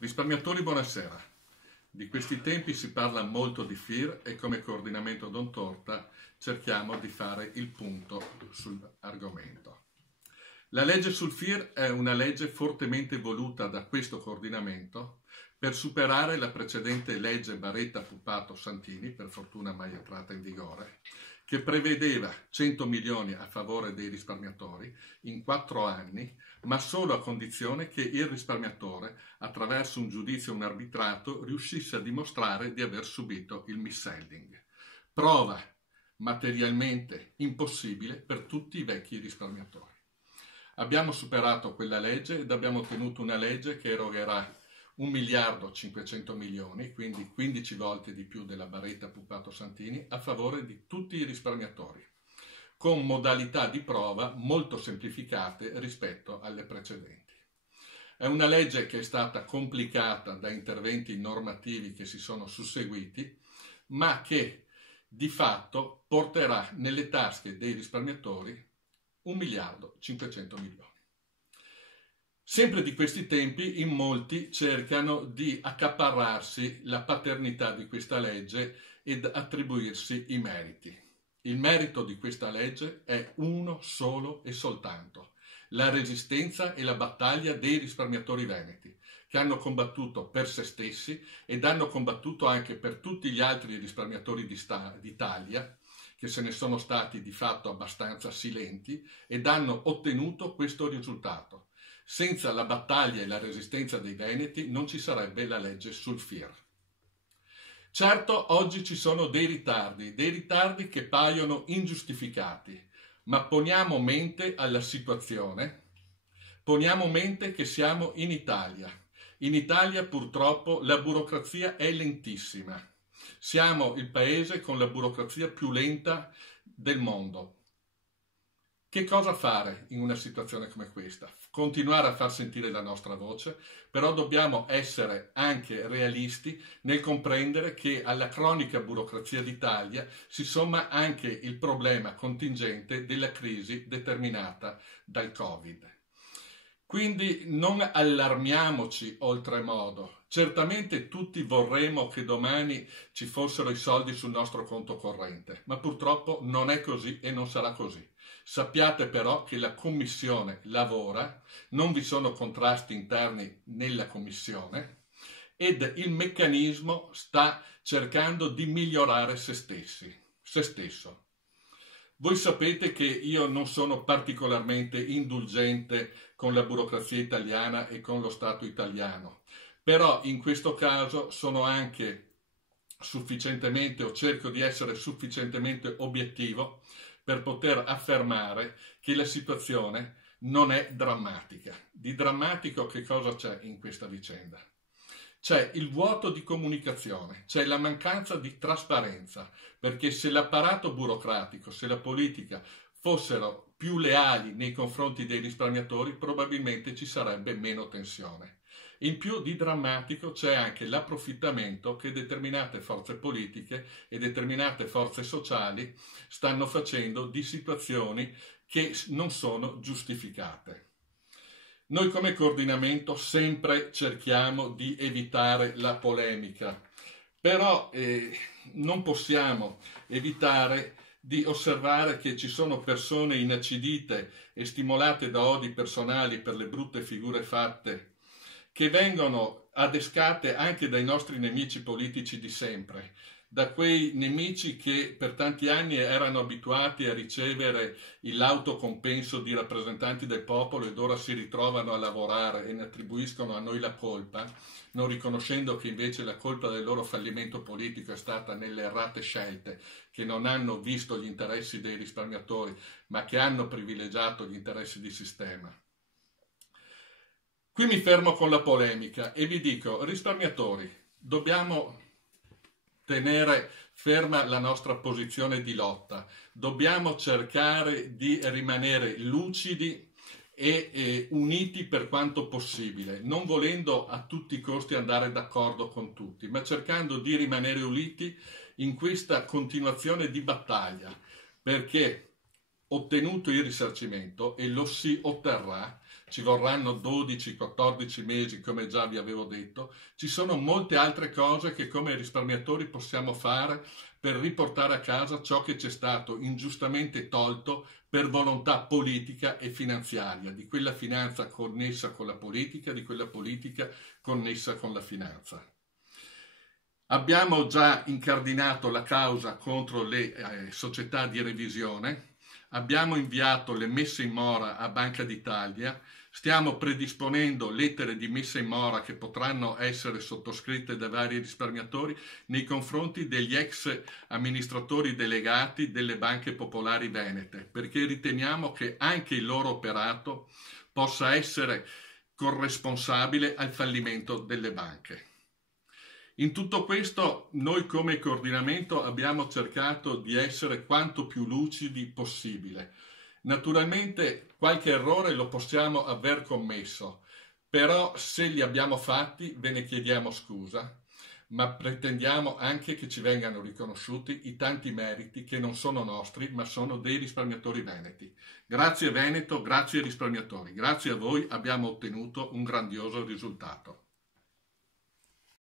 Risparmiatori, buonasera. Di questi tempi si parla molto di FIR e come coordinamento Don Torta cerchiamo di fare il punto sull'argomento. La legge sul FIR è una legge fortemente voluta da questo coordinamento per superare la precedente legge Baretta-Puppato-Santini, per fortuna mai entrata in vigore, che prevedeva 100 milioni a favore dei risparmiatori in 4 anni, ma solo a condizione che il risparmiatore, attraverso un giudizio o un arbitrato, riuscisse a dimostrare di aver subito il mis-selling. Prova materialmente impossibile per tutti i vecchi risparmiatori. Abbiamo superato quella legge ed abbiamo ottenuto una legge che erogherà 1 miliardo 500 milioni, quindi 15 volte di più della Baretta Puppato-Santini, a favore di tutti i risparmiatori, con modalità di prova molto semplificate rispetto alle precedenti. È una legge che è stata complicata da interventi normativi che si sono susseguiti, ma che di fatto porterà nelle tasche dei risparmiatori 1 miliardo 500 milioni. Sempre di questi tempi in molti cercano di accaparrarsi la paternità di questa legge ed attribuirsi i meriti. Il merito di questa legge è uno solo e soltanto: la resistenza e la battaglia dei risparmiatori veneti, che hanno combattuto per se stessi ed hanno combattuto anche per tutti gli altri risparmiatori d'Italia, che se ne sono stati di fatto abbastanza silenti, ed hanno ottenuto questo risultato. Senza la battaglia e la resistenza dei veneti non ci sarebbe la legge sul FIR. Certo, oggi ci sono dei ritardi che paiono ingiustificati, ma poniamo mente alla situazione, poniamo mente che siamo in Italia. In Italia purtroppo la burocrazia è lentissima. Siamo il paese con la burocrazia più lenta del mondo. Che cosa fare in una situazione come questa? Continuare a far sentire la nostra voce, però dobbiamo essere anche realisti nel comprendere che alla cronica burocrazia d'Italia si somma anche il problema contingente della crisi determinata dal Covid. Quindi non allarmiamoci oltremodo. Certamente tutti vorremmo che domani ci fossero i soldi sul nostro conto corrente, ma purtroppo non è così e non sarà così. Sappiate però che la Commissione lavora, non vi sono contrasti interni nella Commissione ed il meccanismo sta cercando di migliorare se stesso. Voi sapete che io non sono particolarmente indulgente con la burocrazia italiana e con lo Stato italiano, però in questo caso sono anche sufficientemente, o cerco di essere sufficientemente obiettivo per poter affermare che la situazione non è drammatica. Di drammatico che cosa c'è in questa vicenda? C'è il vuoto di comunicazione, c'è la mancanza di trasparenza, perché se l'apparato burocratico, se la politica fossero più leali nei confronti dei risparmiatori, probabilmente ci sarebbe meno tensione. In più di drammatico c'è anche l'approfittamento che determinate forze politiche e determinate forze sociali stanno facendo di situazioni che non sono giustificate. Noi come coordinamento sempre cerchiamo di evitare la polemica, però non possiamo evitare di osservare che ci sono persone inacidite e stimolate da odi personali per le brutte figure fatte, che vengono adescate anche dai nostri nemici politici di sempre, da quei nemici che per tanti anni erano abituati a ricevere l'autocompenso di rappresentanti del popolo ed ora si ritrovano a lavorare e ne attribuiscono a noi la colpa, non riconoscendo che invece la colpa del loro fallimento politico è stata nelle errate scelte, che non hanno visto gli interessi dei risparmiatori, ma che hanno privilegiato gli interessi di sistema. Qui mi fermo con la polemica e vi dico: risparmiatori, dobbiamo tenere ferma la nostra posizione di lotta, dobbiamo cercare di rimanere lucidi e uniti per quanto possibile, non volendo a tutti i costi andare d'accordo con tutti, ma cercando di rimanere uniti in questa continuazione di battaglia, perché ottenuto il risarcimento, e lo si otterrà, ci vorranno 12-14 mesi, come già vi avevo detto. Ci sono molte altre cose che come risparmiatori possiamo fare per riportare a casa ciò che ci è stato ingiustamente tolto per volontà politica e finanziaria, di quella finanza connessa con la politica, di quella politica connessa con la finanza. Abbiamo già incardinato la causa contro le società di revisione, abbiamo inviato le messe in mora a Banca d'Italia, stiamo predisponendo lettere di messa in mora che potranno essere sottoscritte da vari risparmiatori nei confronti degli ex amministratori delegati delle banche popolari venete, perché riteniamo che anche il loro operato possa essere corresponsabile al fallimento delle banche. In tutto questo noi come coordinamento abbiamo cercato di essere quanto più lucidi possibile. Naturalmente qualche errore lo possiamo aver commesso, però se li abbiamo fatti ve ne chiediamo scusa, ma pretendiamo anche che ci vengano riconosciuti i tanti meriti che non sono nostri, ma sono dei risparmiatori veneti. Grazie Veneto, grazie risparmiatori, grazie a voi abbiamo ottenuto un grandioso risultato.